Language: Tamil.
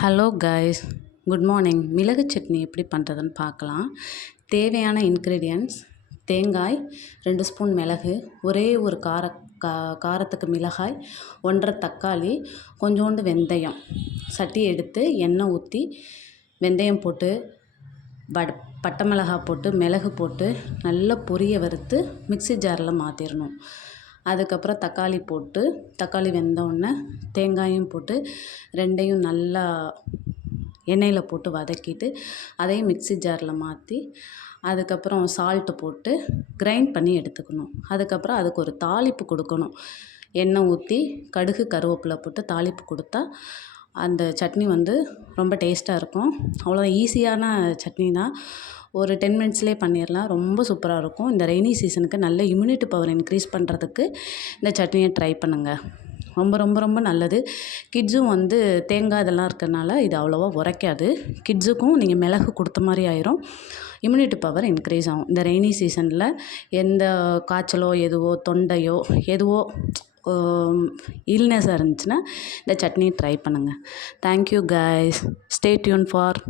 Hello guys, good morning. மிளகு சட்னி எப்படி பண்ணுறதுன்னு பார்க்கலாம். தேவையான இன்க்ரீடியன்ட்ஸ்: தேங்காய், 2 ஸ்பூன் மிளகு, ஒரே ஒரு காரத்துக்கு மிளகாய், 1½ தக்காளி, கொஞ்சோண்டு வெந்தயம். சட்டி எடுத்து எண்ணெய் ஊற்றி வெந்தயம் போட்டு பட்டை மிளகாய் போட்டு மிளகு போட்டு நல்லா பொரிய வறுத்து மிக்ஸி ஜாரில் மாற்றிடணும். அதுக்கப்புறம் தக்காளி வெந்தோடனே தேங்காயும் போட்டு ரெண்டையும் நல்லா எண்ணெயில் போட்டு வதக்கிட்டு அதையும் மிக்ஸி ஜாரில் மாற்றி அதுக்கப்புறம் சால்ட்டு போட்டு கிரைண்ட் பண்ணி எடுத்துக்கணும். அதுக்கப்புறம் அதுக்கு ஒரு தாளிப்பு கொடுக்கணும். எண்ணெய் ஊற்றி கடுகு கருவேப்பிலை போட்டு தாளிப்பு கொடுத்தா அந்த சட்னி ரொம்ப டேஸ்ட்டாக இருக்கும். அவ்வளோ ஈஸியான சட்னி தான். ஒரு 10 மினிட்ஸ்லேயே பண்ணிடலாம். ரொம்ப சூப்பராக இருக்கும். இந்த ரெய்னி சீசனுக்கு நல்ல இம்யூனிட்டி பவர் இன்க்ரீஸ் பண்ணுறதுக்கு இந்த சட்னியை ட்ரை பண்ணுங்கள். ரொம்ப ரொம்ப ரொம்ப நல்லது. கிட்ஸும் தேங்காய் இதெல்லாம் இருக்கிறனால இது அவ்வளோவா உரைக்காது. கிட்ஸுக்கும் நீங்கள் மிளகு கொடுத்த மாதிரி ஆயிரும். இம்யூனிட்டி பவர் இன்க்ரீஸ் ஆகும். இந்த ரெய்னி சீசனில் எந்த காய்ச்சலோ தொண்டையோ இல்னஸாக இருந்துச்சுன்னா இந்த சட்னி ட்ரை பண்ணுங்கள். Thank you guys. Stay tune for